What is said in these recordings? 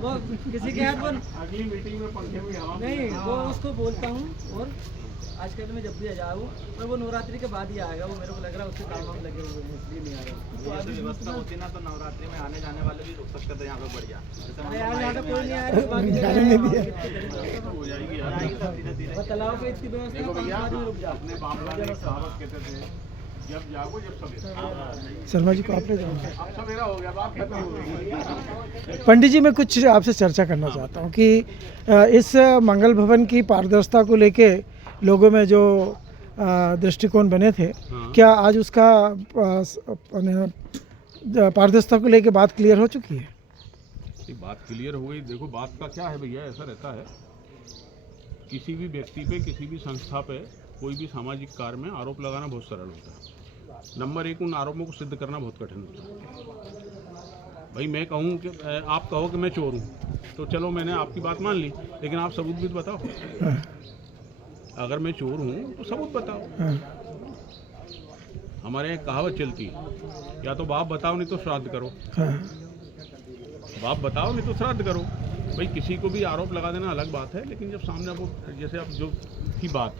वो किसी के हाथ वो अगली मीटिंग में पंखे में हवा नहीं, वो उसको बोलता हूँ। और आजकल मैं जब भी आ जाऊँ, पर वो नवरात्रि के बाद ही आएगा। वो मेरे को लग रहा है उसके काम वाम लगे हुए हैं, इसलिए नहीं आ रहा। तो अभी व्यवस्था होती ना तो नवरात्रि में आने जाने वाले भी रुक सकते थे यहाँ पे बढ़िया। अरे यार यहाँ पे कोई नहीं आया, बाकी हो जाएगी यार। तालाब पे इतनी व्यवस्था देखो भैया, आदमी रुक जा। अपने बाबला ने एक कहावत कहते थे, जब जागो जब सवेरा। शर्मा जी को आप ले जाओ। अब सवेरा हो गया, बात खत्म हो गई। पंडित जी, मैं कुछ आपसे चर्चा करना चाहता हूँ कि इस मंगल भवन की पारदर्शिता को लेके लोगों में जो दृष्टिकोण बने थे, क्या आज उसका पारदर्शिता को लेके बात क्लियर हो चुकी है? बात क्लियर हो गई। देखो बात का क्या है भैया, ऐसा रहता है किसी भी व्यक्ति पे, किसी भी संस्था पे, कोई भी सामाजिक कार्य में आरोप लगाना बहुत सरल होता है। नंबर एक, उन आरोपों को सिद्ध करना बहुत कठिन होता है। भाई मैं कहूँ कि आप कहो कि मैं चोर हूँ, तो चलो मैंने आपकी बात मान ली, लेकिन आप सबूत भी तो बताओ। अगर मैं चोर हूँ तो सबूत बताओ। हमारे यहाँ कहावत चलती है, या तो बाप बताओ नहीं तो श्राद्ध करो। बाप बताओ नहीं तो श्राद्ध करो। भाई किसी को भी आरोप लगा देना अलग बात है, लेकिन जब सामने वो, जैसे अब जो थी बात,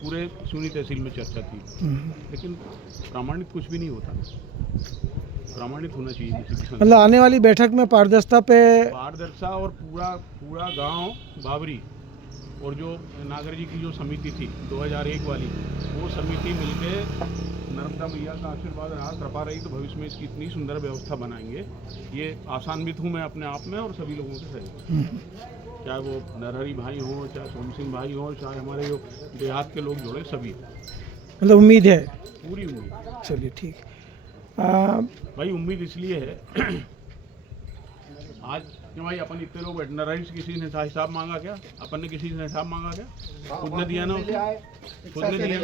पूरे सुनी तहसील में चर्चा थी, लेकिन प्रामाणिक कुछ भी नहीं होता। प्रामाणिक होना चाहिए किसी भी। मतलब आने वाली बैठक में पारदर्शिता पे, पारदर्शिता और पूरा गांव बाबरी और जो नागर जी की जो समिति थी 2001 वाली, वो समिति मिलके नर्मदा मैया का आशीर्वाद रहा, कृपा रही, तो भविष्य में इसकी इतनी सुंदर व्यवस्था बनाएंगे। ये आसान्वित हूँ मैं अपने आप में और सभी लोगों के सहयोग, चाहे वो नरहरी भाई हों, चाहे सोम सिंह भाई हों, चाहे हमारे जो देहात के लोग जुड़े, सभी। मतलब उम्मीद है? पूरी उम्मीद। चलिए ठीक। भाई उम्मीद इसलिए है आज कि भाई अपन इतने लोग बैठे, नरहरी से किसी ने हिसाब मांगा क्या? अपन ने किसी ने हिसाब मांगा क्या? खुद ने दिया ना, खुद ने दिया।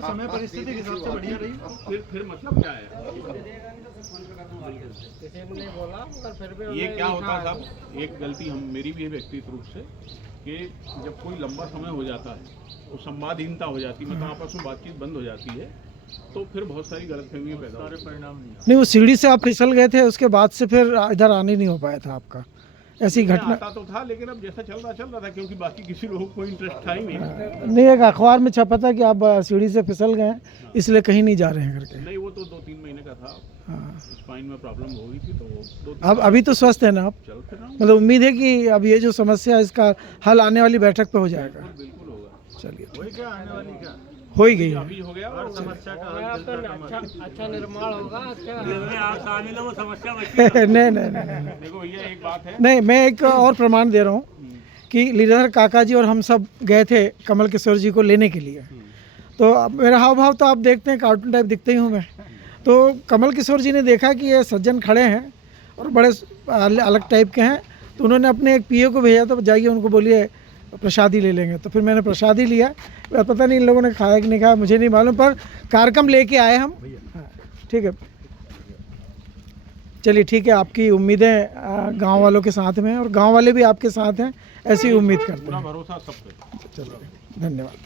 समय परिस्थिति के हिसाब से बढ़िया रही। फिर मतलब क्या है? किसी ने नहीं बोला, पर फिर भी ये क्या होता है साहब, एक गलती मेरी भी है व्यक्तिगत रूप से, कि जब कोई लंबा समय हो जाता है तो संवादहीनता हो जाती है, मतलब आपस में बातचीत बंद हो जाती है, तो फिर बहुत सारी गलतफहमियां पैदा होती हैं। परिणाम नहीं, वो सीढ़ी से आप फिसल गए थे, उसके बाद से फिर इधर आने नहीं हो पाया था आपका, ऐसी घटना? आता तो था, लेकिन अब जैसा चल रहा था, क्योंकि बाकी किसी लोगों को इंटरेस्ट था ही नहीं। नहीं, एक अखबार में छपा था कि आप सीढ़ी से फिसल गए, इसलिए कहीं नहीं जा रहे हैं करके। नहीं, वो तो 2-3 महीने का था। हाँ, स्पाइन में प्रॉब्लम हो गई थी, तो वो अब अभी तो स्वस्थ है ना आप? चल फिर रहा हूं। मतलब उम्मीद है कि अब ये जो समस्या है इसका हल आने वाली बैठक पे हो जाएगा? बिल्कुल होगा। चलिए, वही क्या आने वाली क्या हो ही गई है। अभी हो गया और समस्या का अच्छा निर्माण होगा। अच्छा नहीं नहीं नहीं, देखो भैया एक बात है, नहीं, मैं एक और प्रमाण दे रहा हूँ कि लीलाधर काका जी और हम सब गए थे कमल किशोर जी को लेने के लिए। तो अब मेरा हाव भाव तो आप देखते हैं, कार्टून टाइप दिखते ही हूँ मैं। तो कमल किशोर जी ने देखा कि ये सज्जन खड़े हैं और बड़े अलग टाइप के हैं, तो उन्होंने अपने एक पीए को भेजा, तो जाइए उनको बोलिए प्रसादी ले लेंगे। तो फिर मैंने प्रसादी लिया, पता नहीं इन लोगों ने खाया कि नहीं खाया, मुझे नहीं मालूम, पर कार्यक्रम लेके आए हम। हाँ, ठीक है, चलिए ठीक है। आपकी उम्मीदें गांव वालों के साथ में हैं और गांव वाले भी आपके साथ हैं, ऐसी उम्मीद करते हैं। भरोसा सब पे। चलो, धन्यवाद।